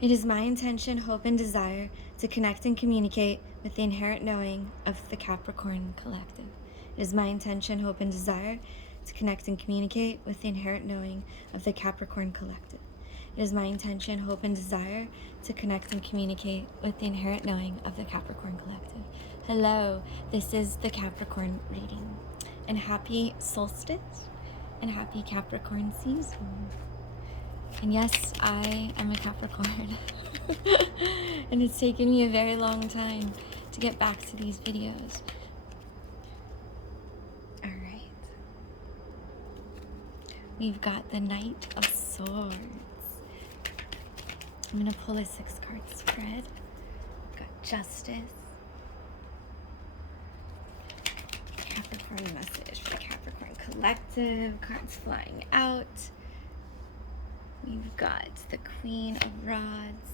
It is my intention, hope, and desire to connect and communicate with the inherent knowing of the Capricorn collective. It is my intention, hope, and desire to connect and communicate with the inherent knowing of the Capricorn collective. It is my intention, hope, and desire to connect and communicate with the inherent knowing of the Capricorn collective. Hello, this is the Capricorn reading. And happy solstice and happy Capricorn season. And yes, I am a Capricorn. And it's taken me a very long time to get back to these videos. All right. We've got the Knight of Swords. I'm going to pull a 6-card spread. We've got Justice. Capricorn message for the Capricorn collective. Cards flying out. We've got the Queen of Rods.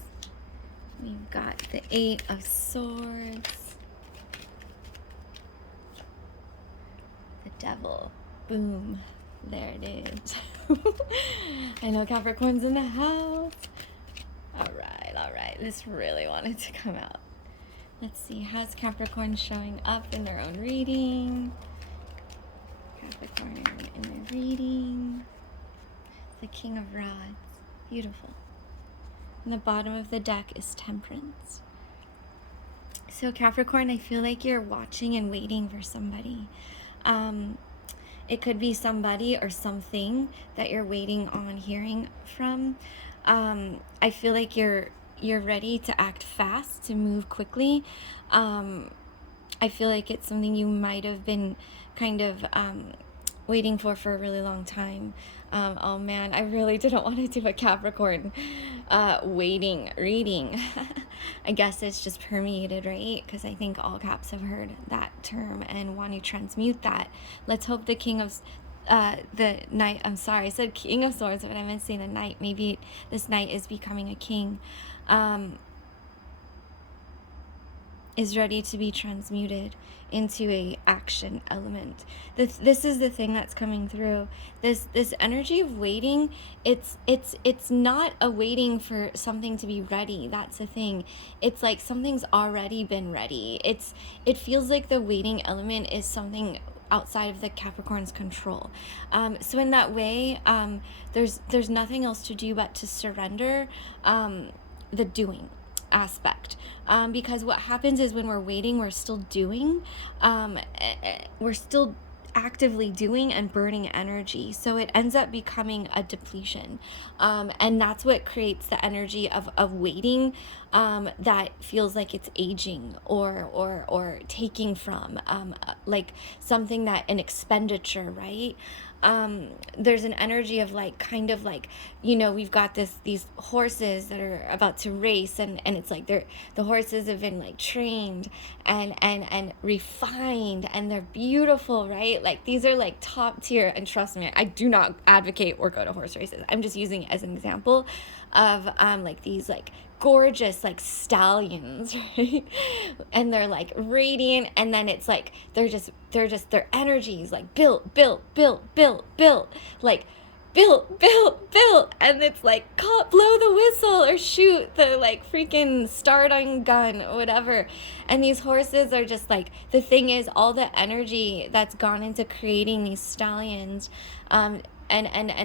We've got the 8 of Swords. The Devil. Boom. There it is. I know Capricorn's in the house. All right. This really wanted to come out. Let's see. How's Capricorn showing up in their own reading? Capricorn in their reading. The King of Rods. Beautiful. And the bottom of the deck is Temperance. So Capricorn, I feel like you're watching and waiting for somebody. It could be somebody or something that you're waiting on hearing from. I feel like you're ready to act fast, to move quickly. I feel like it's something you might have been kind of waiting for a really long time. Oh man, I really didn't want to do a Capricorn waiting reading. I guess it's just permeated, right? Because I think all Caps have heard that term and want to transmute that. Let's hope the King of the Knight, I'm sorry, I said King of Swords, but I meant to say the Knight. Maybe this Knight is becoming a king. Is ready to be transmuted into a action element. This is the thing that's coming through. This energy of waiting, it's not a waiting for something to be ready. That's the thing. It's like something's already been ready. It feels like the waiting element is something outside of the Capricorn's control. So in that way, there's nothing else to do but to surrender the doing aspect, because what happens is when we're waiting, we're still doing, we're still actively doing and burning energy, so it ends up becoming a depletion, and that's what creates the energy of waiting, that feels like it's aging or taking from, like something that an expenditure, right? There's an energy of like, kind of like, we've got these horses that are about to race, and it's like the horses have been like trained and refined, and they're beautiful, right? Like these are like top tier, and trust me, I do not advocate or go to horse races. I'm just using it as an example of like these like gorgeous like stallions, right? And they're like radiant, and then it's like they're just their energies like built, like built, and it's like blow the whistle or shoot the like freaking starting gun or whatever. And these horses are just like, the thing is, all the energy that's gone into creating these stallions, and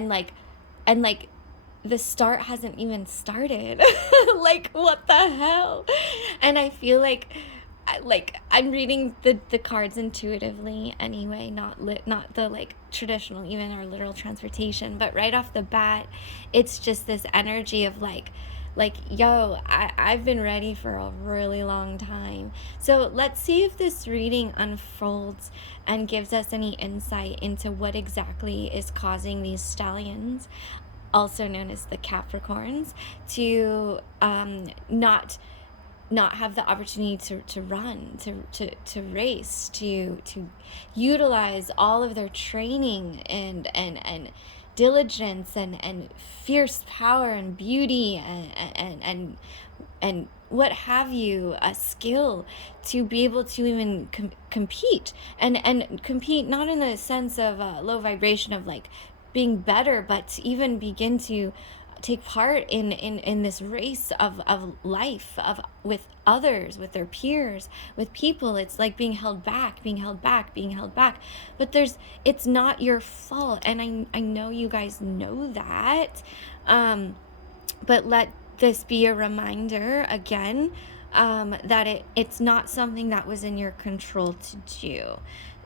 like the start hasn't even started. Like, what the hell? And I feel like I'm reading the cards intuitively anyway, not the like traditional even or literal transportation, but right off the bat, it's just this energy of like yo, I've been ready for a really long time. So let's see if this reading unfolds and gives us any insight into what exactly is causing these stallions, also known as the Capricorns, to not have the opportunity to run, to race, to utilize all of their training and diligence and fierce power and beauty and what have you, a skill to be able to even compete and compete, not in the sense of low vibration of like being better, but to even begin to take part in this race of life, of with others, with their peers, with people. It's like being held back, being held back, being held back. But it's not your fault. And I know you guys know that. But let this be a reminder again, that it's not something that was in your control to do.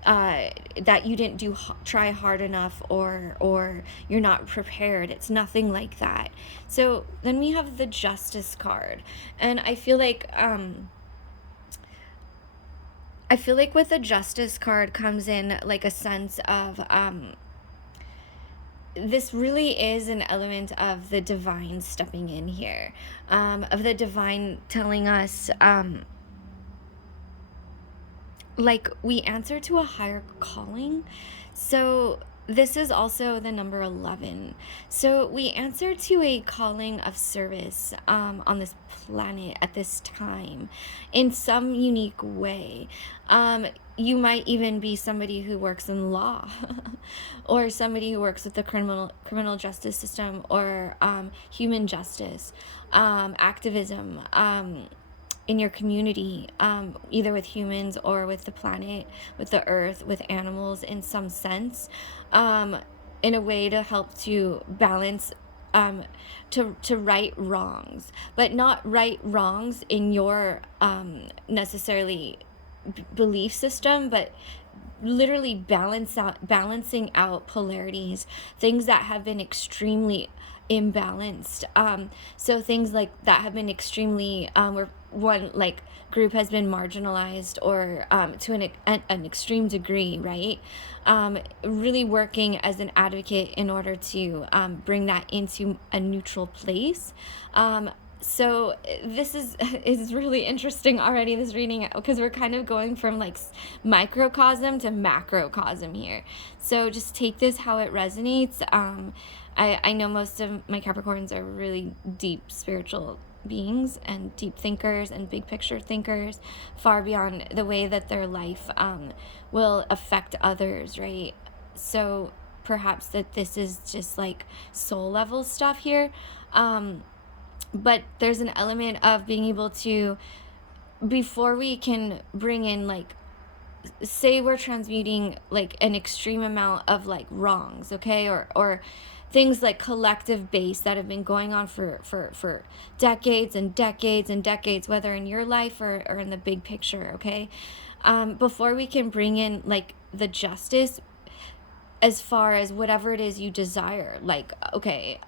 That you didn't try hard enough, or you're not prepared. It's nothing like that. So then we have the Justice card, and I feel like with the Justice card comes in like a sense of this really is an element of the divine stepping in here, of the divine telling us, like, we answer to a higher calling. So this is also the number 11. So we answer to a calling of service on this planet at this time in some unique way. You might even be somebody who works in law or somebody who works with the criminal justice system, or human justice, activism, in your community, either with humans or with the planet, with the earth, with animals in some sense, in a way to help to balance, to right wrongs, but not right wrongs in your necessarily belief system, but literally balancing out polarities, things that have been extremely imbalanced. So things like that have been extremely where one like group has been marginalized, or to an extreme degree, right? Really working as an advocate in order to bring that into a neutral place. So this is really interesting already, this reading, because we're kind of going from like microcosm to macrocosm here. So just take this how it resonates. I know most of my Capricorns are really deep spiritual beings and deep thinkers and big picture thinkers, far beyond the way that their life will affect others, right? So perhaps that this is just like soul level stuff here. But there's an element of being able to, before we can bring in, like, say we're transmuting like an extreme amount of like wrongs, okay, or things like collective base that have been going on for decades and decades and decades, whether in your life or in the big picture, okay? Before we can bring in like the justice, as far as whatever it is you desire, like, okay,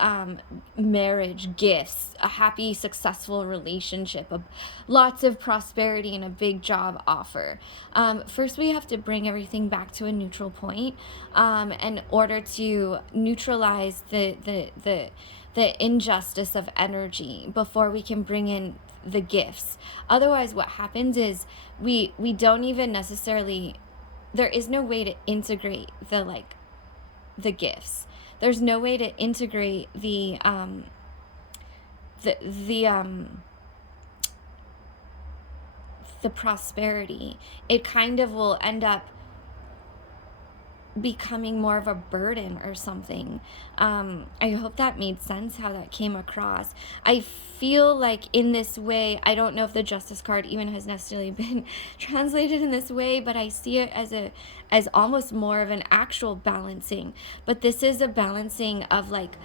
marriage, gifts, a happy, successful relationship, lots of prosperity, and a big job offer. First, we have to bring everything back to a neutral point, in order to neutralize the injustice of energy before we can bring in the gifts. Otherwise, what happens is we don't even necessarily, there is no way to integrate the gifts. There's no way to integrate the prosperity. It kind of will end up becoming more of a burden or something. I hope that made sense, how that came across. I feel like in this way, I don't know if the Justice card even has necessarily been translated in this way, but I see it as almost more of an actual balancing. But this is a balancing of like,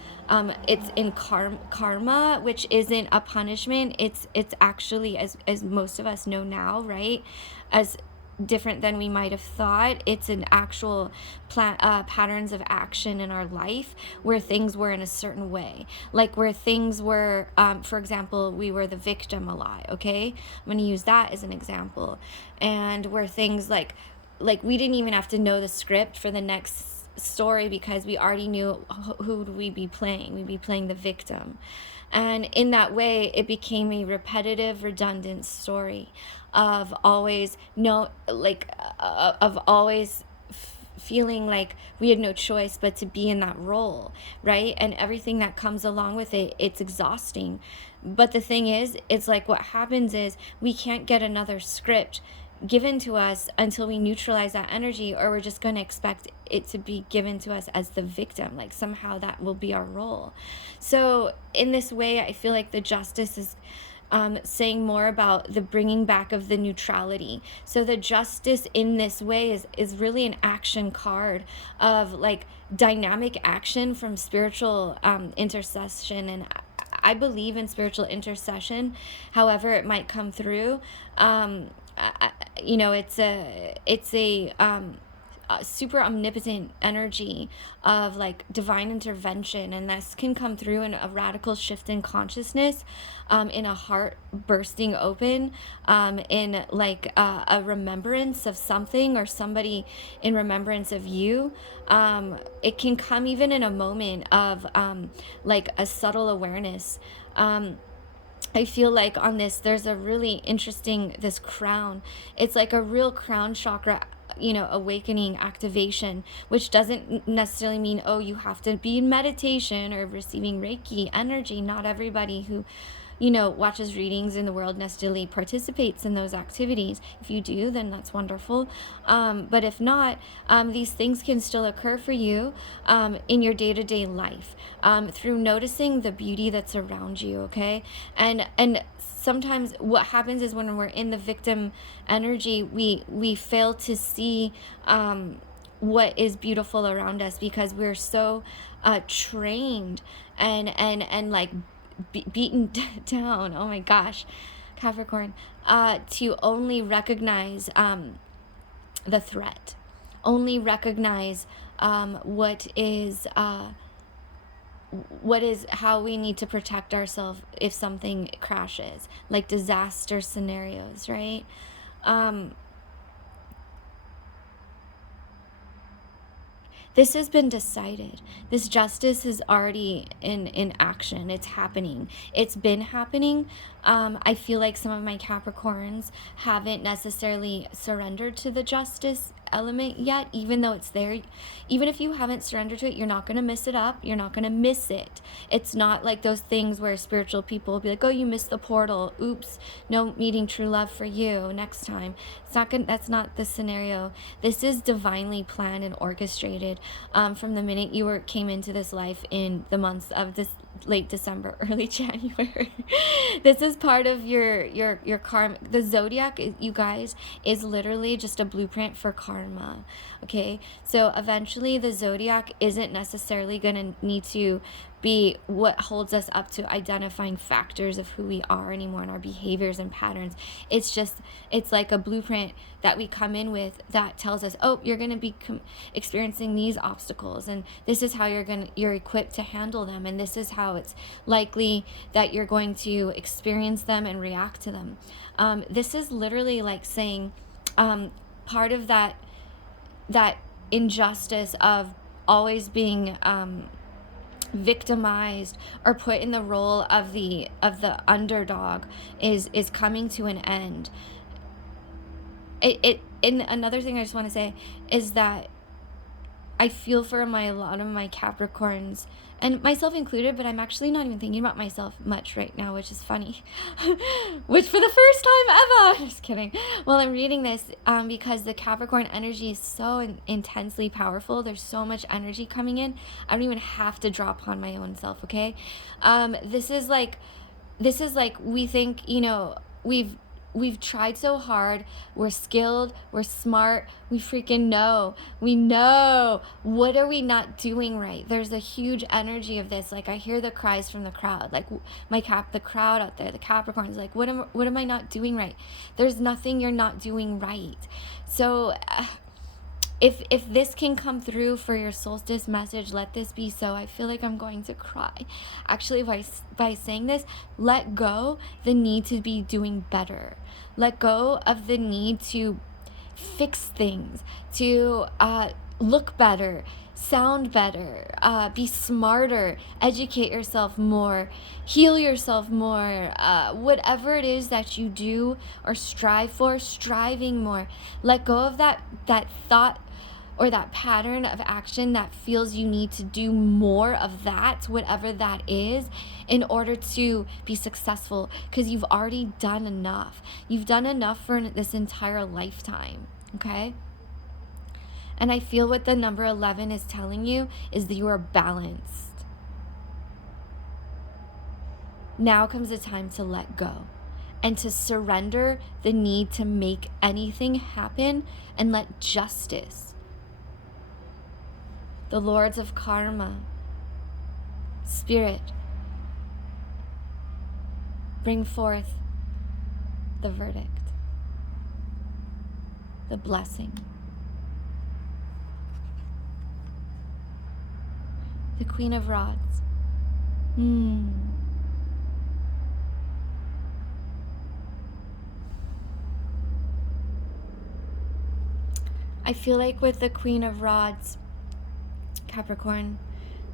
it's in karma, which isn't a punishment. It's actually, as most of us know now, right? As different than we might have thought. It's an actual patterns of action in our life where things were in a certain way, like where things were, for example, we were the victim a lot, okay? I'm going to use that as an example. And where things like we didn't even have to know the script for the next story because we already knew who would we be playing. We'd be playing the victim. And in that way, it became a repetitive, redundant story of always feeling like we had no choice but to be in that role, right? And everything that comes along with it, it's exhausting. But the thing is, it's like what happens is we can't get another script given to us until we neutralize that energy, or we're just going to expect it to be given to us as the victim, like somehow that will be our role. So in this way, I feel like the justice is saying more about the bringing back of the neutrality. So the justice in this way is really an action card of like dynamic action from spiritual intercession. And I believe in spiritual intercession, however it might come through. It's a super omnipotent energy of like divine intervention, and this can come through in a radical shift in consciousness, in a heart bursting open, in like a remembrance of something or somebody, in remembrance of you. It can come even in a moment of like a subtle awareness. I feel like on this, there's a really interesting, this crown. It's like a real crown chakra, awakening activation, which doesn't necessarily mean, oh, you have to be in meditation or receiving Reiki energy. Not everybody who, watches readings in the world necessarily participates in those activities. If you do, then that's wonderful. But if not, these things can still occur for you in your day-to-day life, through noticing the beauty that's around you, okay? And sometimes what happens is when we're in the victim energy, we fail to see what is beautiful around us, because we're so trained and like beaten down, oh my gosh, Capricorn, to only recognize the threat, only recognize what is how we need to protect ourselves if something crashes, like disaster scenarios, right? This has been decided. This justice is already in action. It's happening. It's been happening. I feel like some of my Capricorns haven't necessarily surrendered to the justice element yet, even though it's there. Even if you haven't surrendered to it, you're not going to miss it up. You're not going to miss it. It's not like those things where spiritual people will be like, oh, you missed the portal. Oops, no meeting true love for you next time. It's not good. That's not the scenario. This is divinely planned and orchestrated from the minute you came into this life in the months of this late December, early January. This is part of your karma. The zodiac, you guys, is literally just a blueprint for karma. Okay, so eventually the zodiac isn't necessarily going to need to be what holds us up to identifying factors of who we are anymore and our behaviors and patterns. It's like a blueprint that we come in with that tells us, oh, you're going to be experiencing these obstacles, and this is how you're equipped to handle them, and this is how it's likely that you're going to experience them and react to them. This is literally like saying, part of that injustice of always being victimized or put in the role of the underdog is coming to an end. And another thing I just want to say is that I feel for a lot of my Capricorns, and myself included, but I'm actually not even thinking about myself much right now, which is funny. Which for the first time ever, just kidding. Well, I'm reading this because the Capricorn energy is so intensely powerful. There's so much energy coming in. I don't even have to draw upon my own self, okay? This is like we think, we've tried so hard, we're skilled, we're smart, we freaking know. We know. What are we not doing right? There's a huge energy of this. Like, I hear the cries from the crowd. Like, the crowd out there, the Capricorns, like, what am I not doing right? There's nothing you're not doing right. So, if this can come through for your solstice message, let this be so. I feel like I'm going to cry. Actually, by saying this, let go the need to be doing better. Let go of the need to fix things, to look better, sound better, be smarter, educate yourself more, heal yourself more, whatever it is that you do or strive for, striving more. Let go of that thought or that pattern of action that feels you need to do more of that, whatever that is, in order to be successful, because you've already done enough. You've done enough for this entire lifetime, okay? And I feel what the number 11 is telling you is that you are balanced. Now comes the time to let go and to surrender the need to make anything happen and let justice, the lords of karma, spirit, bring forth the verdict, the blessing. The Queen of Rods. I feel like with the Queen of Rods, Capricorn,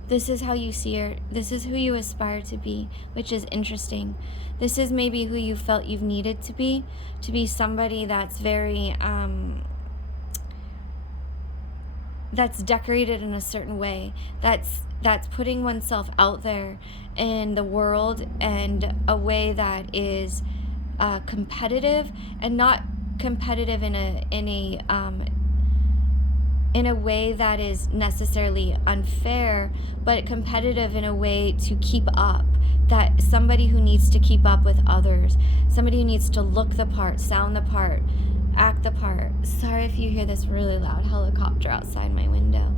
this is how you see her. This is who you aspire to be, which is interesting. This is maybe who you felt you've needed to be somebody that's very, that's decorated in a certain way, that's putting oneself out there in the world, and a way that is competitive, and not competitive in a way that is necessarily unfair, but competitive in a way to keep up. That somebody who needs to keep up with others, somebody who needs to look the part, sound the part, act the part. Sorry if you hear this really loud helicopter outside my window.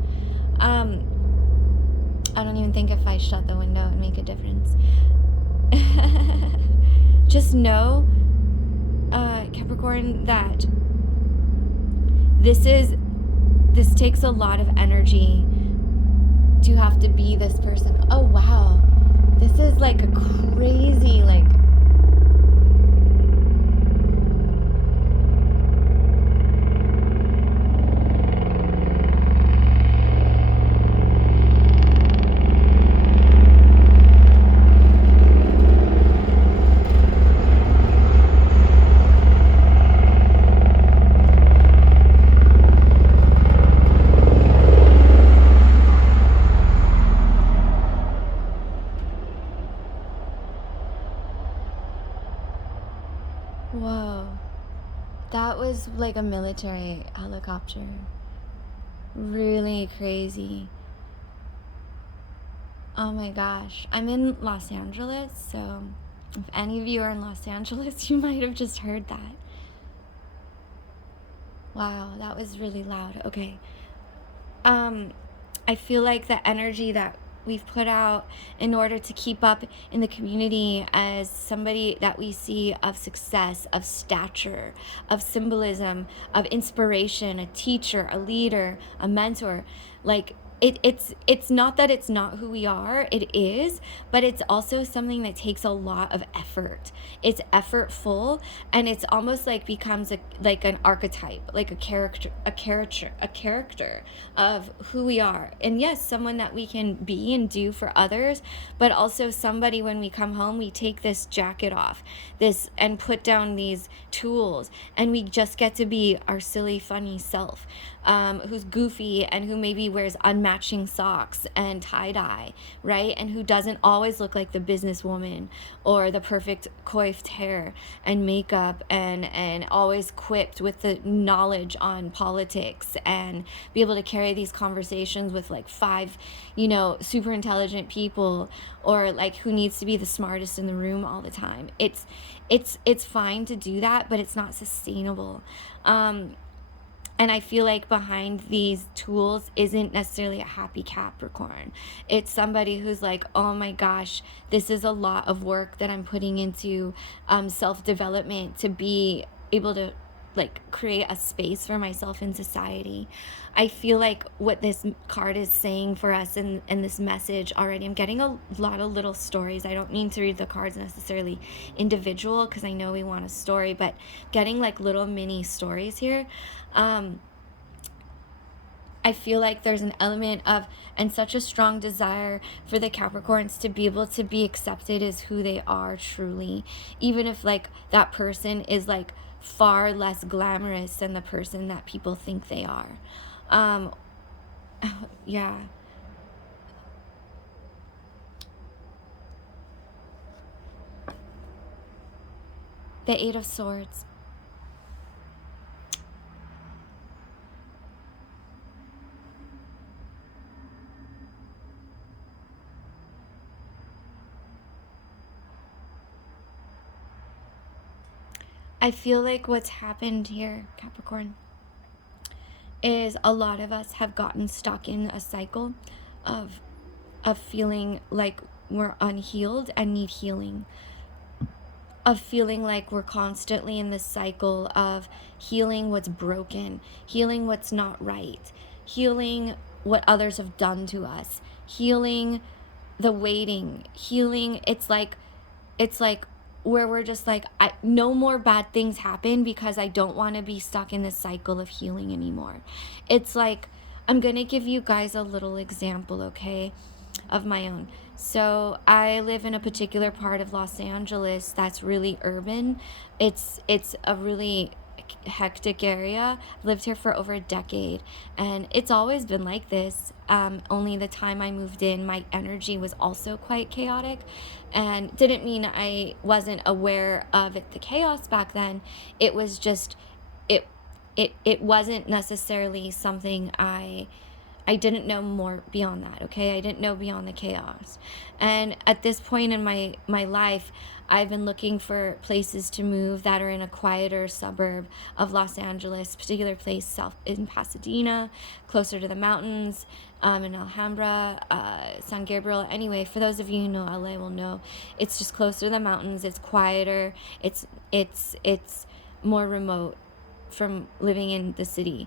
I don't even think if I shut the window it would make a difference. Just know, Capricorn, that this takes a lot of energy to have to be this person. Oh wow, this is like a crazy, like, whoa, that was like a military helicopter. Really crazy. Oh my gosh. I'm in Los Angeles, so if any of you are in Los Angeles, you might have just heard that. Wow, that was really loud. Okay. I feel like the energy that we've put out in order to keep up in the community as somebody that we see of success, of stature, of symbolism, of inspiration, a teacher, a leader, a mentor, like it's not that it's not who we are, it is, but it's also something that takes a lot of effort. It's effortful, and it's almost like becomes like an archetype, like a character of who we are. And yes, someone that we can be and do for others, but also somebody when we come home, we take this jacket off, and put down these tools, and we just get to be our silly, funny self, who's goofy and who maybe wears unmatching socks and tie-dye, right? And who doesn't always look like the businesswoman or the perfect coiffed hair and makeup, and always equipped with the knowledge on politics, and be able to carry these conversations with like 5, super intelligent people, or like who needs to be the smartest in the room all the time. It's fine to do that, but it's not sustainable. And I feel like behind these tools isn't necessarily a happy Capricorn. It's somebody who's like, oh my gosh, this is a lot of work that I'm putting into self-development to be able to like create a space for myself in society. I feel like what this card is saying for us in this message already, I'm getting a lot of little stories. I don't mean to read the cards necessarily individual, because I know we want a story, but getting like little mini stories here. I feel like there's an element of, and such a strong desire for the Capricorns to be able to be accepted as who they are truly, even if like that person is like far less glamorous than the person that people think they are. Um, yeah. The Eight of Swords. I feel like what's happened here, Capricorn, is a lot of us have gotten stuck in a cycle of feeling like we're unhealed and need healing, of feeling like we're constantly in this cycle of healing what's broken, healing what's not right, healing what others have done to us, healing the waiting, healing. It's like where we're just like, no more bad things happen because I don't want to be stuck in this cycle of healing anymore. It's like, I'm going to give you guys a little example, okay, of my own. So I live in a particular part of Los Angeles that's really urban. It's a really hectic area. I've lived here for over a decade, and it's always been like this. Only the time I moved in, my energy was also quite chaotic, and didn't mean I wasn't aware of it, the chaos back then. It was just, it it wasn't necessarily something I didn't know more beyond that, okay? I didn't know beyond the chaos. And at this point in my life, I've been looking for places to move that are in a quieter suburb of Los Angeles, particular place south in Pasadena, closer to the mountains, in Alhambra, San Gabriel. Anyway, for those of you who know LA will know, it's just closer to the mountains, it's quieter, it's more remote from living in the city.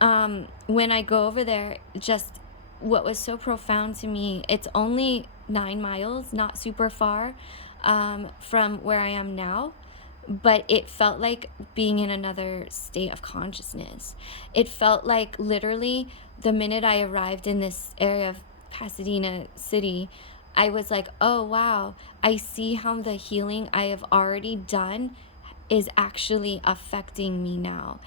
When I go over there, just what was so profound to me, it's only 9 miles, not super far, from where I am now, but it felt like being in another state of consciousness. It felt like literally the minute I arrived in this area of Pasadena City, I was like, oh wow, I see how the healing I have already done is actually affecting me now.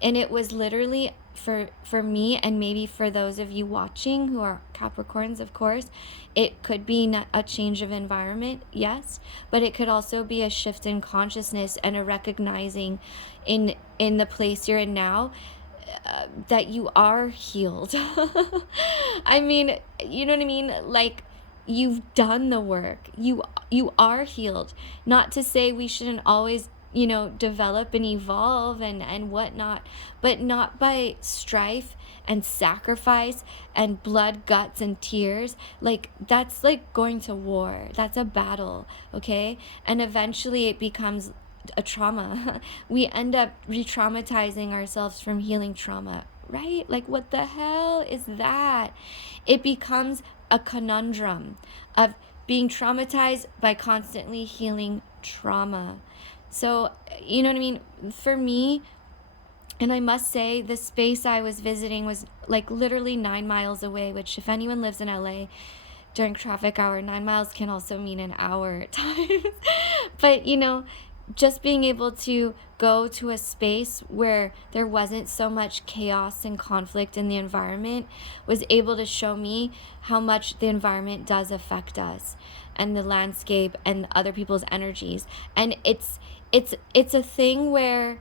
And it was literally for me, and maybe for those of you watching who are Capricorns, of course, it could be a change of environment, yes, but it could also be a shift in consciousness and a recognizing in the place you're in now, that you are healed. I mean, you know what I mean? Like, you've done the work. You are healed. Not to say we shouldn't always, develop and evolve and whatnot, but not by strife and sacrifice and blood, guts, and tears. Like, that's like going to war. That's a battle, okay? And eventually it becomes a trauma. We end up re-traumatizing ourselves from healing trauma, right? Like, what the hell is that? It becomes a conundrum of being traumatized by constantly healing trauma. So, you know what I mean? For me, and I must say, the space I was visiting was like literally 9 miles away, which, if anyone lives in LA during traffic hour, 9 miles can also mean an hour at times. But, just being able to go to a space where there wasn't so much chaos and conflict in the environment was able to show me how much the environment does affect us, and the landscape and other people's energies. And it's a thing where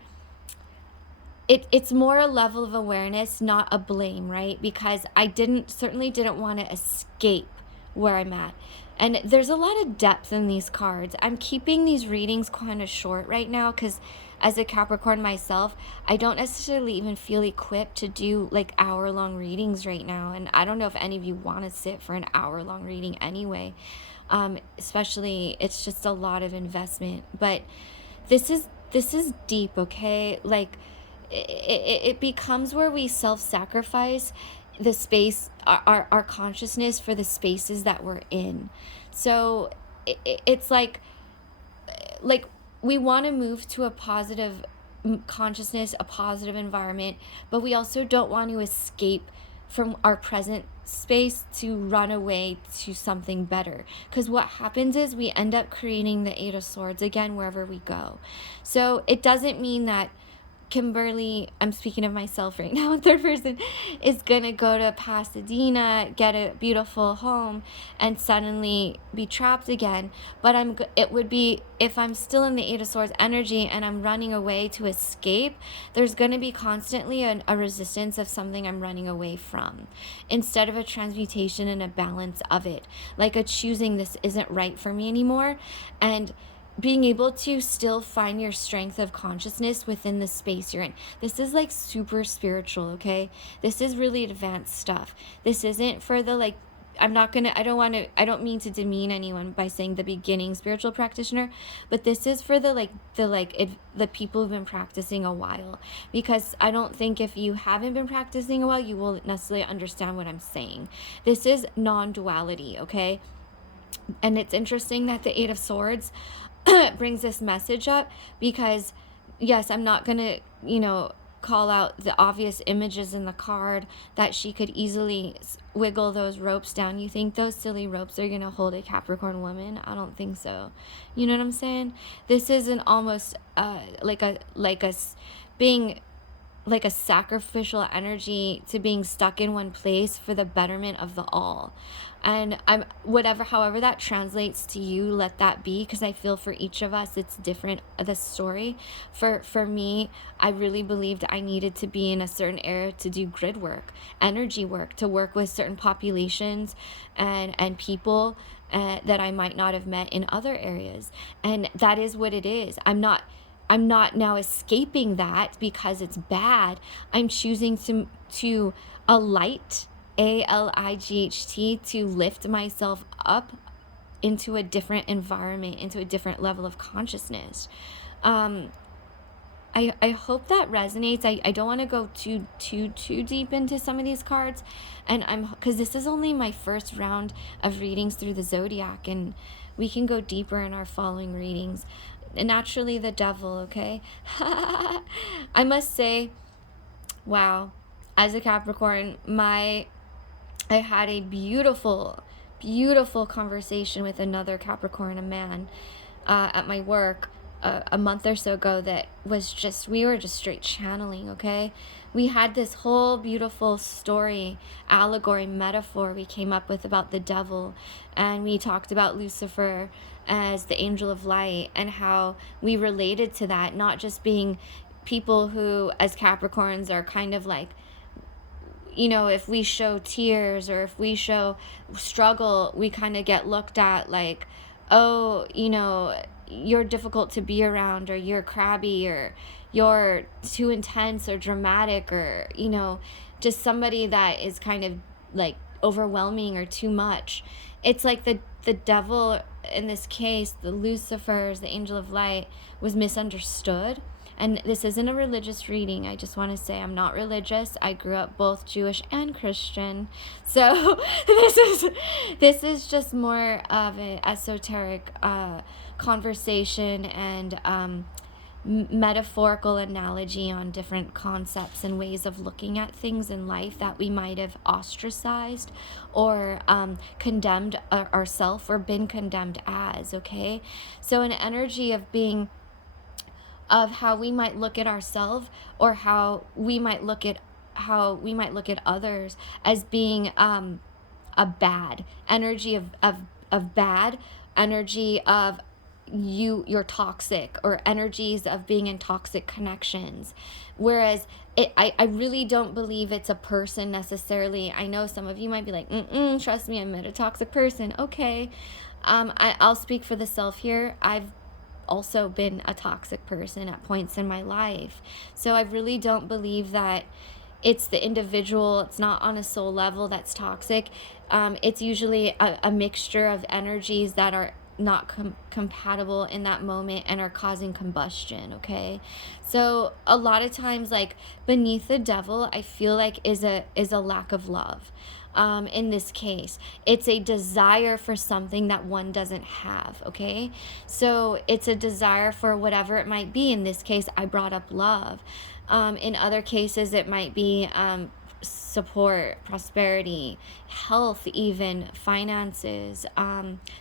it's more a level of awareness, not a blame, right? Because I certainly didn't want to escape where I'm at. And there's a lot of depth in these cards. I'm keeping these readings kind of short right now because, as a Capricorn myself, I don't necessarily even feel equipped to do like hour-long readings right now. And I don't know if any of you want to sit for an hour-long reading anyway. Especially, it's just a lot of investment. But this is deep, okay? Like, it becomes where we self-sacrifice the space, our consciousness, for the spaces that we're in. So it's like we want to move to a positive consciousness, a positive environment, but we also don't want to escape from our present space to run away to something better. Because what happens is we end up creating the Eight of Swords again wherever we go. So it doesn't mean that Kimberly, I'm speaking of myself right now in third person, is gonna go to Pasadena, get a beautiful home, and suddenly be trapped again. But it would be, if I'm still in the Eight of Swords energy and I'm running away to escape, there's gonna be constantly a resistance of something I'm running away from, instead of a transmutation and a balance of it, like a choosing, this isn't right for me anymore, and being able to still find your strength of consciousness within the space you're in. This is like super spiritual, okay? This is really advanced stuff. This isn't for the like, I don't mean to demean anyone by saying the beginning spiritual practitioner, but this is for the people who've been practicing a while, because I don't think if you haven't been practicing a while, you will necessarily understand what I'm saying. This is non-duality, okay? And it's interesting that the Eight of Swords brings this message up, because yes, I'm not gonna, call out the obvious images in the card that she could easily wiggle those ropes down. You think those silly ropes are gonna hold a Capricorn woman? I don't think so. You know what I'm saying? This is an almost being like a sacrificial energy to being stuck in one place for the betterment of the all. And however that translates to you, let that be, because I feel for each of us it's different, the story. For me, I really believed I needed to be in a certain area to do grid work, energy work, to work with certain populations and people that I might not have met in other areas. And that is what it is. I'm not now escaping that because it's bad. I'm choosing to alight, ALIGHT, to lift myself up into a different environment, into a different level of consciousness. I hope that resonates. I don't want to go too deep into some of these cards, and because this is only my first round of readings through the zodiac, and we can go deeper in our following readings. Naturally, the devil, okay? I must say, wow, as a Capricorn, I had a beautiful conversation with another Capricorn, a man, at my work a month or so ago, that was just, we were just straight channeling, okay? We had this whole beautiful story, allegory, metaphor we came up with about the devil, and we talked about Lucifer as the angel of light, and how we related to that, not just being people who, as Capricorns, are kind of like, if we show tears or if we show struggle, we kind of get looked at like, oh, you're difficult to be around, or you're crabby, or you're too intense or dramatic, or, just somebody that is kind of like overwhelming or too much. It's like the devil, in this case, the Lucifer, the angel of light, was misunderstood. And this isn't a religious reading. I just want to say I'm not religious. I grew up both Jewish and Christian. So this is just more of an esoteric conversation and metaphorical analogy on different concepts and ways of looking at things in life that we might have ostracized or condemned ourselves or been condemned as, okay? So an energy of being, of how we might look at ourselves, or how we might look at others as being a bad energy, of bad energy, of you're toxic, or energies of being in toxic connections. Whereas I really don't believe it's a person necessarily. I know some of you might be like, trust me, I met a toxic person. Okay. I'll speak for the self here. I've also been a toxic person at points in my life. So I really don't believe that it's the individual, it's not on a soul level that's toxic. It's usually a mixture of energies that are not compatible in that moment and are causing combustion, okay? So a lot of times, like, beneath the devil, I feel like is a lack of love. In this case, it's a desire for something that one doesn't have, okay? So it's a desire for whatever it might be. In this case, I brought up love. In other cases, it might be support, prosperity, health, even finances,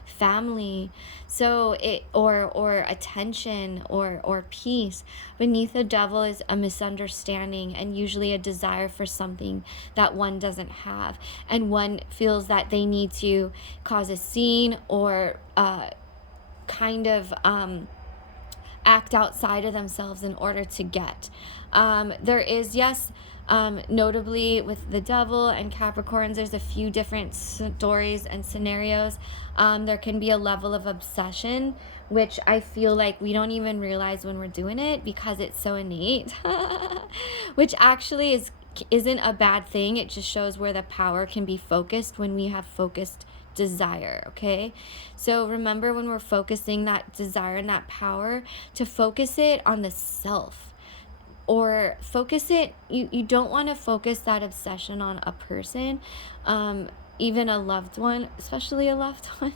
family. So it, or attention, or peace. Beneath the devil is a misunderstanding, and usually a desire for something that one doesn't have, and one feels that they need to cause a scene, or kind of act outside of themselves in order to get. There is, yes, notably with the devil and Capricorns, there's a few different stories and scenarios. There can be a level of obsession, which I feel like we don't even realize when we're doing it because it's so innate, which actually isn't a bad thing. It just shows where the power can be focused when we have focused desire. Okay, so remember, when we're focusing that desire and that power, to focus it on the self, or focus it, you don't want to focus that obsession on a person, even a loved one, especially a loved one,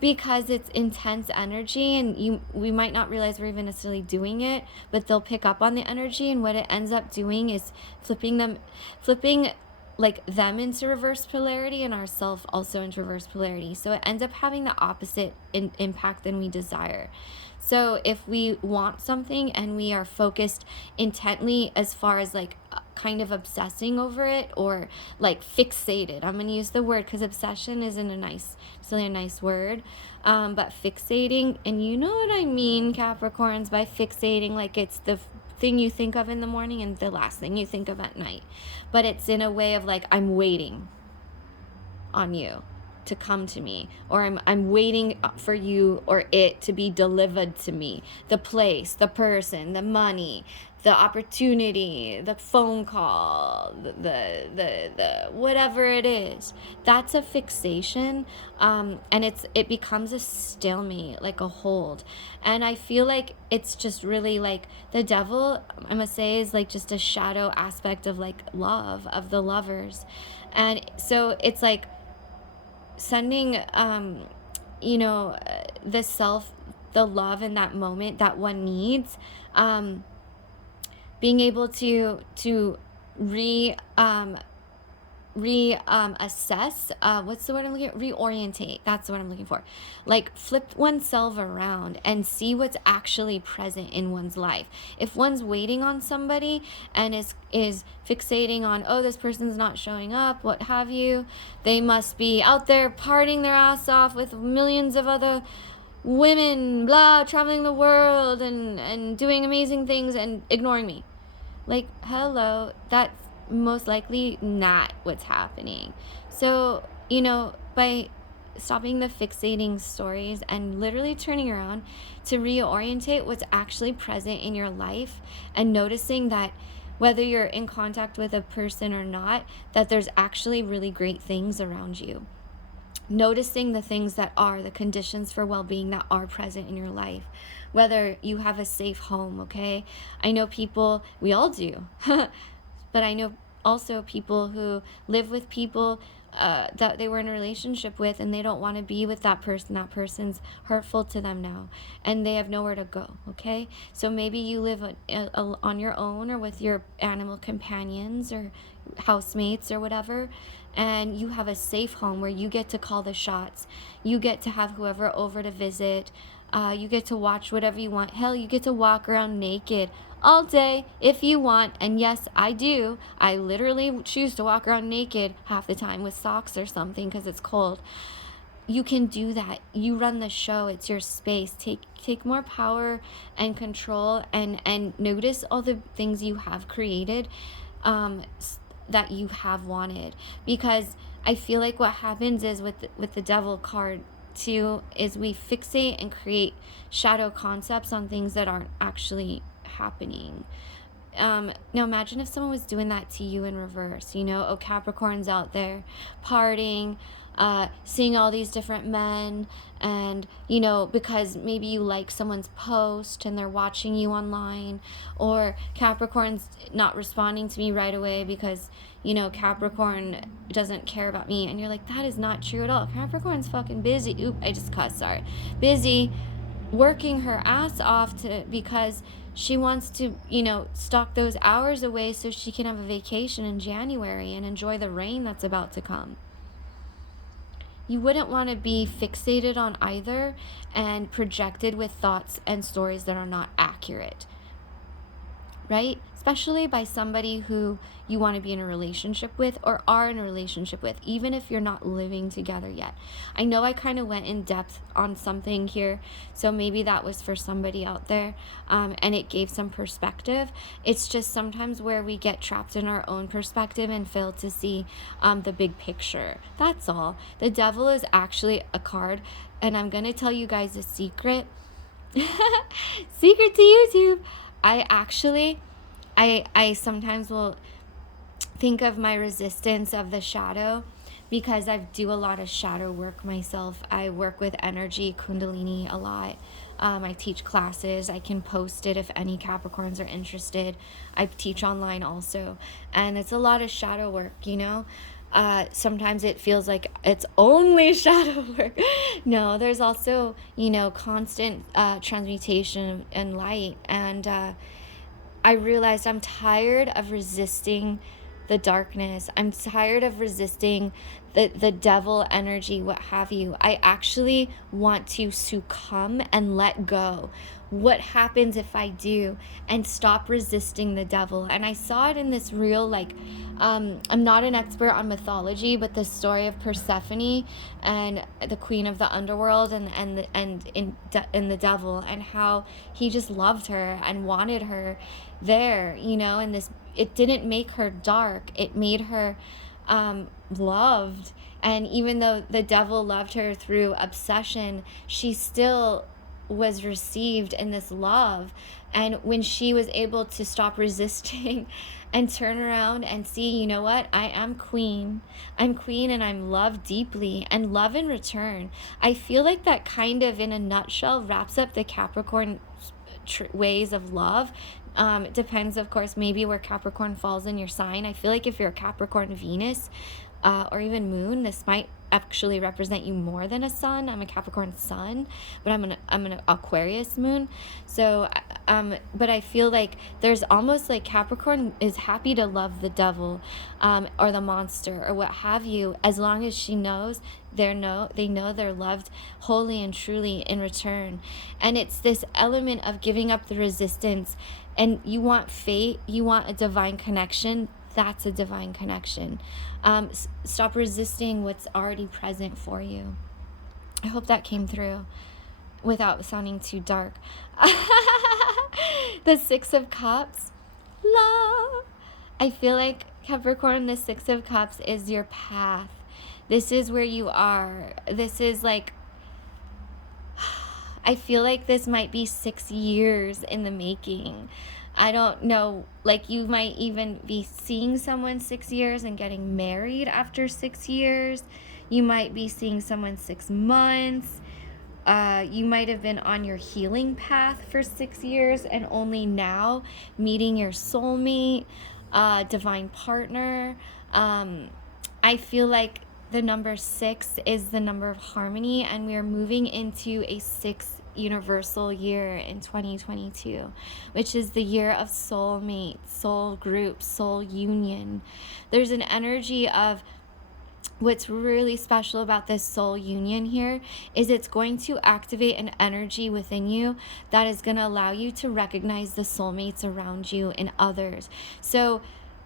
because it's intense energy, and we might not realize we're even necessarily doing it, but they'll pick up on the energy, and what it ends up doing is flipping like them into reverse polarity, and ourself also into reverse polarity. So it ends up having the opposite impact than we desire. So if we want something and we are focused intently, as far as like kind of obsessing over it, or like fixated, I'm going to use the word because obsession isn't necessarily a nice word, but fixating, and you know what I mean, Capricorns, by fixating, like it's the thing you think of in the morning and the last thing you think of at night, but it's in a way of like, I'm waiting on you to come to me, or I'm waiting for you or it to be delivered to me, the place, the person, the money, the opportunity, the phone call, the whatever it is. That's a fixation, and it becomes a stalemate, like a hold. And I feel like it's just really like the devil, I must say, is like just a shadow aspect of like love, of the lovers. And so it's like sending the self, the love in that moment that one needs, being able to assess, what's the word I'm looking for? Reorientate, that's the word I'm looking for. Like flip oneself around and see what's actually present in one's life. If one's waiting on somebody and is fixating on, oh, this person's not showing up, what have you, they must be out there partying their ass off with millions of other women, blah, traveling the world and doing amazing things, and ignoring me. Like, hello, that's most likely not what's happening. So, by stopping the fixating stories and literally turning around to reorientate what's actually present in your life, and noticing that whether you're in contact with a person or not, that there's actually really great things around you. Noticing the things that are the conditions for well-being that are present in your life, whether you have a safe home. Okay, I know people, we all do, but I know also people who live with people that they were in a relationship with, and they don't want to be with that person. That person's hurtful to them now, and they have nowhere to go. Okay, so maybe you live on your own, or with your animal companions or housemates or whatever, and you have a safe home where you get to call the shots. You get to have whoever over to visit. You get to watch whatever you want. Hell, you get to walk around naked all day if you want. And yes, I do. I literally choose to walk around naked half the time with socks or something because it's cold. You can do that. You run the show. It's your space. Take more power and control, and notice all the things you have created, that you have wanted. Because I feel like what happens is with the devil card too, is we fixate and create shadow concepts on things that aren't actually happening. Now imagine if someone was doing that to you in reverse. Oh, Capricorn's out there partying, seeing all these different men, and because maybe you like someone's post and they're watching you online, or Capricorn's not responding to me right away because Capricorn doesn't care about me, and you're like, that is not true at all. Capricorn's fucking busy. Oop, I just cussed, sorry. Busy working her ass off because she wants to, stock those hours away so she can have a vacation in January and enjoy the rain that's about to come. You wouldn't want to be fixated on either and projected with thoughts and stories that are not accurate, right? Especially by somebody who you want to be in a relationship with or are in a relationship with, even if you're not living together yet. I know I kind of went in depth on something here, so maybe that was for somebody out there, and it gave some perspective. It's just sometimes where we get trapped in our own perspective and fail to see the big picture. That's all. The devil is actually a card, and I'm going to tell you guys a secret. Secret to YouTube. I sometimes will think of my resistance of the shadow because I do a lot of shadow work myself. I work with energy, Kundalini a lot. I teach classes. I can post it if any Capricorns are interested. I teach online also. And it's a lot of shadow work, sometimes it feels like it's only shadow work. No, there's also, constant transmutation and light. And I realized I'm tired of resisting the darkness. I'm tired of resisting the devil energy, what have you. I actually want to succumb and let go. What happens if I do and stop resisting the devil? And I saw it in this real, I'm not an expert on mythology, but the story of Persephone and the queen of the underworld and the devil, and how he just loved her and wanted her there, and this, it didn't make her dark, it made her loved. And even though the devil loved her through obsession, she still was received in this love. And when she was able to stop resisting and turn around and see, you know what, I am queen, and I'm loved deeply and love in return. I feel like that kind of in a nutshell wraps up the Capricorn ways of love. It depends, of course, maybe where Capricorn falls in your sign. I feel like if you're a Capricorn Venus or even moon, this might actually represent you more than a sun. I'm a Capricorn sun, but I'm an Aquarius moon. So, but I feel like there's almost like Capricorn is happy to love the devil, or the monster or what have you, as long as she knows they know they're loved wholly and truly in return. And it's this element of giving up the resistance. And you want fate, you want a divine connection. That's a divine connection. Stop resisting what's already present for you. I hope that came through without sounding too dark. The Six of Cups, love. I feel like Capricorn, the Six of Cups is your path. This is where you are. This is like, I feel like this might be 6 years in the making. I don't know, like you might even be seeing someone 6 years and getting married after 6 years. You might be seeing someone 6 months. You might have been on your healing path for 6 years and only now meeting your soulmate, divine partner. I feel like the number 6 is the number of harmony, and we are moving into a 6th universal year in 2022, which is the year of soulmate, soul group, soul union. There's an energy of what's really special about this soul union here is it's going to activate an energy within you that is going to allow you to recognize the soulmates around you and others. So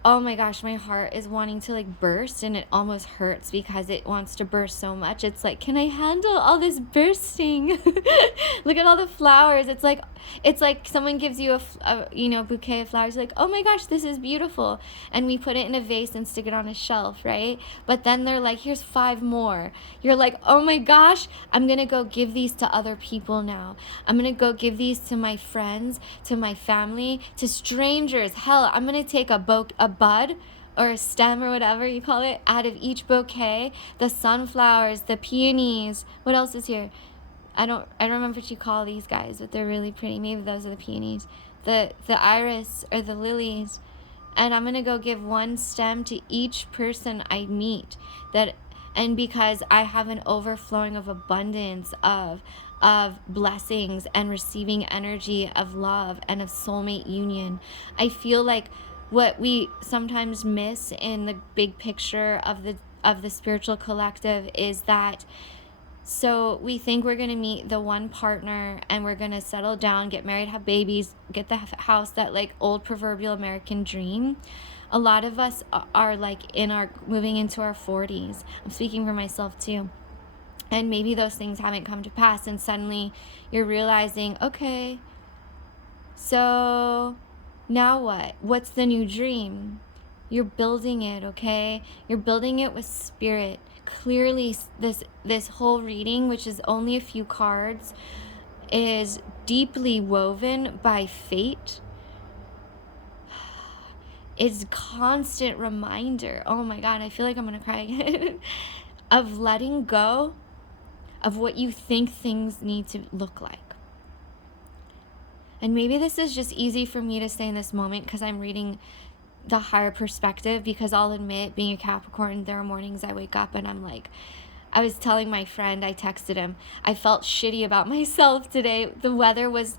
oh my gosh, my heart is wanting to burst, and it almost hurts because it wants to burst so much. It's like, can I handle all this bursting? Look at all the flowers. It's like someone gives you a bouquet of flowers, like, oh my gosh, this is beautiful, and we put it in a vase and stick it on a shelf, right? But then they're like, here's 5 more. You're like, oh my gosh, I'm gonna go give these to other people now. I'm gonna go give these to my friends, to my family, to strangers. Hell, I'm gonna take a bud or a stem or whatever you call it out of each bouquet, the sunflowers, the peonies, what else is here? I don't remember what you call these guys, but they're really pretty. Maybe those are the peonies, the iris or the lilies. And I'm gonna go give 1 stem to each person I meet, and because I have an overflowing of abundance of blessings and receiving energy of love and of soulmate union. I feel like what we sometimes miss in the big picture of the spiritual collective is that, so we think we're going to meet the one partner and we're going to settle down, get married, have babies, get the house, that like old proverbial American dream. A lot of us are like moving into our 40s. I'm speaking for myself too. And maybe those things haven't come to pass, and suddenly you're realizing, okay, so now what? What's the new dream? You're building it, okay? You're building it with spirit. Clearly, this whole reading, which is only a few cards, is deeply woven by fate. It's constant reminder. Oh my God, I feel like I'm gonna cry again. Of letting go of what you think things need to look like. And maybe this is just easy for me to say in this moment because I'm reading the higher perspective, because I'll admit, being a Capricorn, there are mornings I wake up and I'm like, I was telling my friend, I texted him, I felt shitty about myself today. The weather was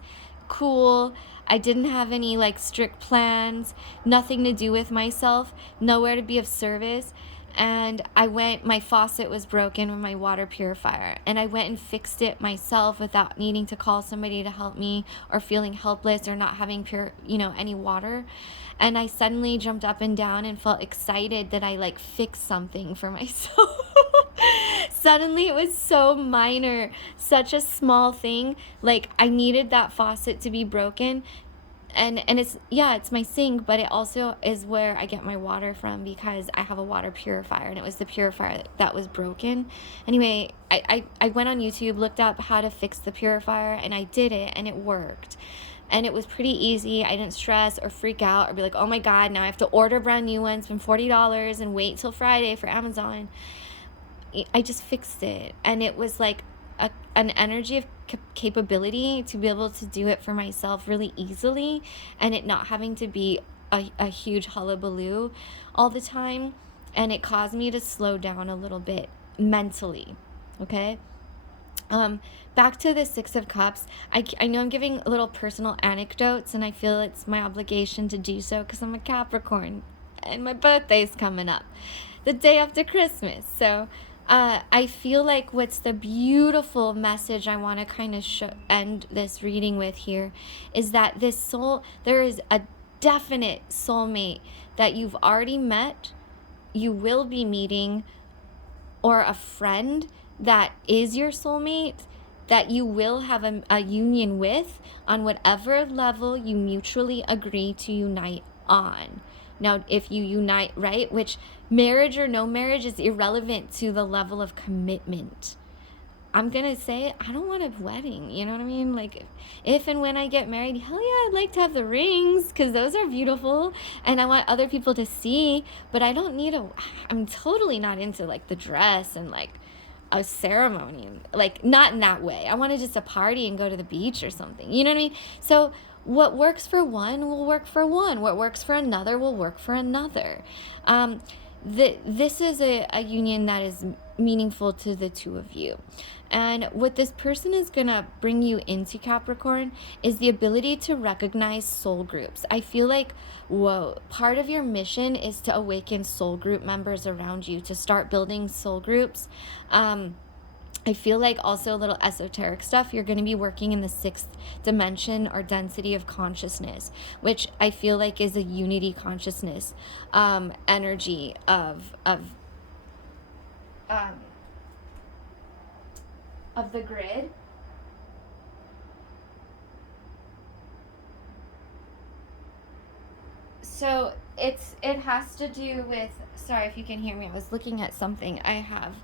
cool. I didn't have any like strict plans, nothing to do with myself, nowhere to be of service. And my faucet was broken with my water purifier, and I went and fixed it myself without needing to call somebody to help me or feeling helpless or not having any water. And I suddenly jumped up and down and felt excited that I like fixed something for myself. Suddenly it was so minor, such a small thing. Like I needed that faucet to be broken. And it's my sink, but it also is where I get my water from, because I have a water purifier, and it was the purifier that was broken. Anyway, I went on YouTube, looked up how to fix the purifier, and I did it, and it worked. And it was pretty easy. I didn't stress or freak out or be like, oh my God, now I have to order brand new ones, spend $40 and wait till Friday for Amazon. I just fixed it, and it was like an energy of capability to be able to do it for myself really easily, and it not having to be a huge hullabaloo all the time. And it caused me to slow down a little bit mentally. Okay. Back to the Six of Cups. I know I'm giving little personal anecdotes, and I feel it's my obligation to do so because I'm a Capricorn and my birthday's coming up the day after Christmas. So I feel like what's the beautiful message I want to kind of end this reading with here is that there is a definite soulmate that you've already met, you will be meeting, or a friend that is your soulmate that you will have a union with on whatever level you mutually agree to unite on. Now, if you unite, right, which marriage or no marriage is irrelevant to the level of commitment. I'm going to say, I don't want a wedding, you know what I mean? Like, if and when I get married, hell yeah, I'd like to have the rings, because those are beautiful, and I want other people to see, but I don't need I'm totally not into, like, the dress and, like, a ceremony. Like, not in that way. I want to just a party and go to the beach or something, you know what I mean? So what works for one will work for one. What works for another will work for another. This is a union that is meaningful to the two of you. And what this person is going to bring you into, Capricorn, is the ability to recognize soul groups. I feel like, part of your mission is to awaken soul group members around you, to start building soul groups. I feel like also a little esoteric stuff. You're going to be working in the 6th dimension or density of consciousness, which I feel like is a unity consciousness energy of the grid. So it has to do with, sorry if you can hear me, I was looking at something. I have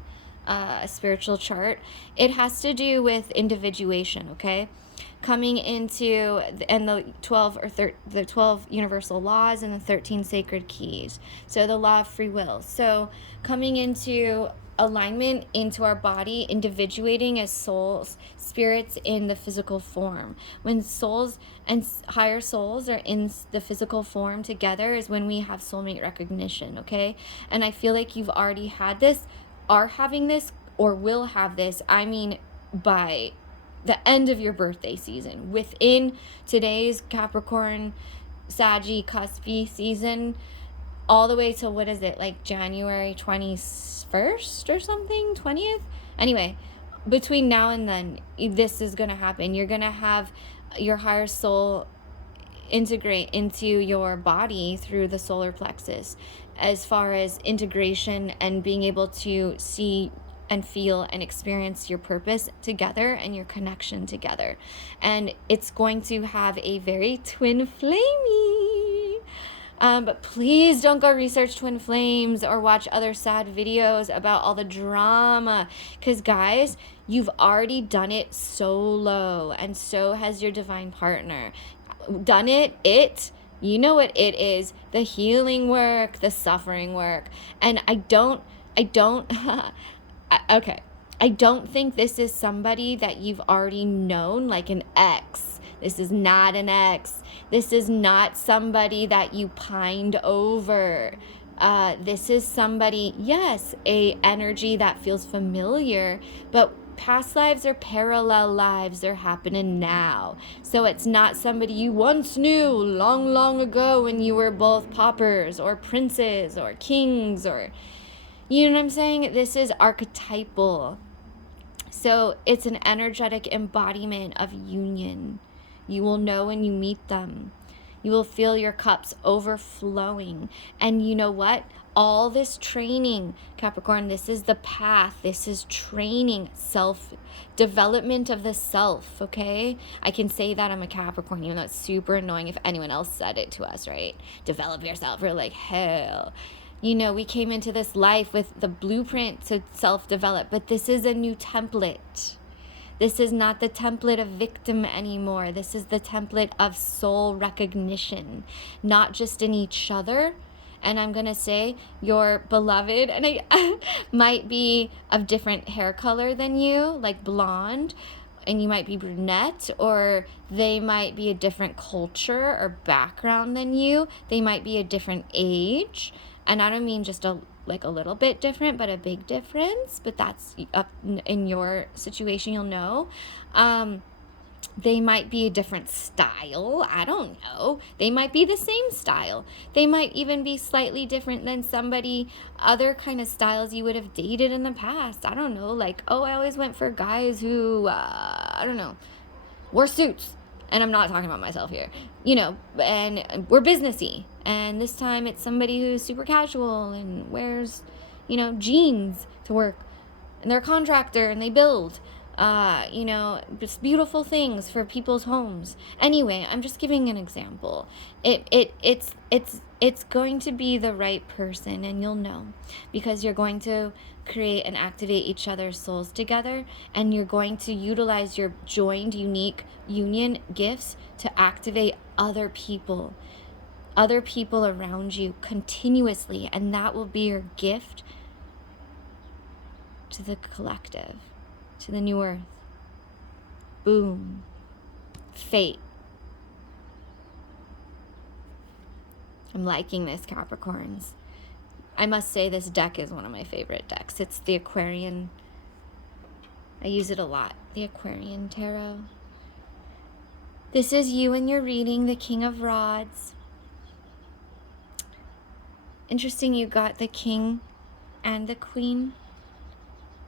a spiritual chart. It has to do with individuation, okay? Coming into the 12 universal laws and the 13 sacred keys. So the law of free will. So coming into alignment into our body, individuating as souls, spirits in the physical form. When souls and higher souls are in the physical form together is when we have soulmate recognition, okay? And I feel like you've already had this are having this or will have this, I mean, by the end of your birthday season, within today's Capricorn Saggy cuspy season, all the way till, what is it, like January 21st or something, 20th? Anyway, between now and then, this is going to happen. You're going to have your higher soul integrate into your body through the solar plexus, as far as integration and being able to see and feel and experience your purpose together and your connection together. And it's going to have a very twin flamey. But please don't go research twin flames or watch other sad videos about all the drama, because guys, you've already done it solo, and so has your divine partner. Done it, you know what it is, the healing work, the suffering work. And I don't okay, I don't think this is somebody that you've already known, like an ex. This is not an ex. This is not somebody that you pined over. This is somebody, yes, a energy that feels familiar, but past lives are parallel lives. They're happening now. So it's not somebody you once knew long, long ago when you were both paupers or princes or kings, or, you know what I'm saying? This is archetypal. So it's an energetic embodiment of union. You will know when you meet them. You will feel your cups overflowing. And you know what? All this training, Capricorn, this is the path. This is training, self-development of the self, okay? I can say that I'm a Capricorn, even though it's super annoying if anyone else said it to us, right? Develop yourself. We're like, hell. You know, we came into this life with the blueprint to self-develop, but this is a new template. This is not the template of victim anymore. This is the template of soul recognition, not just in each other. And I'm going to say your beloved, and I might be of different hair color than you, like blonde, and you might be brunette, or they might be a different culture or background than you. They might be a different age. And I don't mean just a little bit different, but a big difference. But that's up in your situation, you'll know. They might be a different style. I don't know. They might be the same style. They might even be slightly different than somebody, other kind of styles you would have dated in the past. I don't know. Like, oh, I always went for guys who, I don't know, wore suits. And I'm not talking about myself here, you know, and we're businessy. And this time it's somebody who's super casual and wears, you know, jeans to work. And they're a contractor and they build, you know, just beautiful things for people's homes. Anyway, I'm just giving an example. It's going to be the right person, and you'll know, because you're going to create and activate each other's souls together, and you're going to utilize your joined unique union gifts to activate other people around you continuously, and that will be your gift to the collective, to the new earth. Boom. Fate. I'm liking this, Capricorns. I must say this deck is one of my favorite decks. It's the Aquarian. I use it a lot. The Aquarian Tarot. This is you and your reading, the King of Rods. Interesting, you got the King and the Queen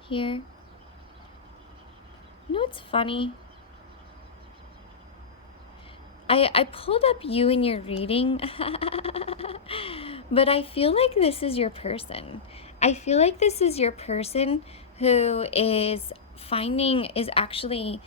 here. You know what's funny? I pulled up you in your reading, but I feel like this is your person. I feel like this is your person who is actually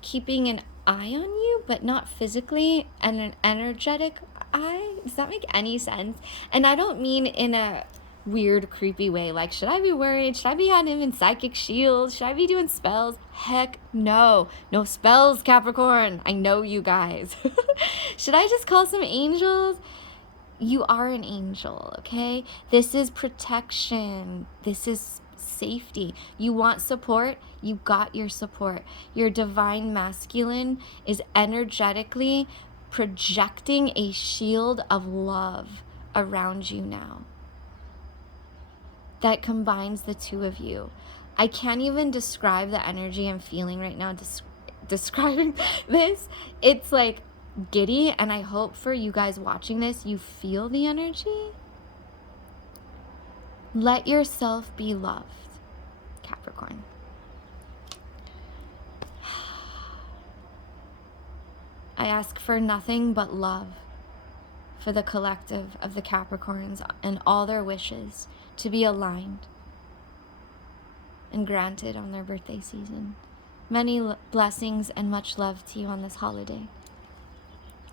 keeping an eye on you, but not physically, and an energetic eye. Does that make any sense? And I don't mean in a weird, creepy way, like, should I be worried? Should I be on him in psychic shields? Should I be doing spells? Heck no. No spells, Capricorn. I know you guys. Should I just call some angels? You are an angel, okay? This is protection. This is safety. You want support? You got your support. Your divine masculine is energetically projecting a shield of love around you now. that combines the two of you. I can't even describe the energy I'm feeling right now describing this. It's like giddy, and I hope for you guys watching this, you feel the energy. Let yourself be loved, Capricorn. I ask for nothing but love for the collective of the Capricorns and all their wishes to be aligned and granted on their birthday season. Many blessings and much love to you on this holiday.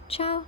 Ciao.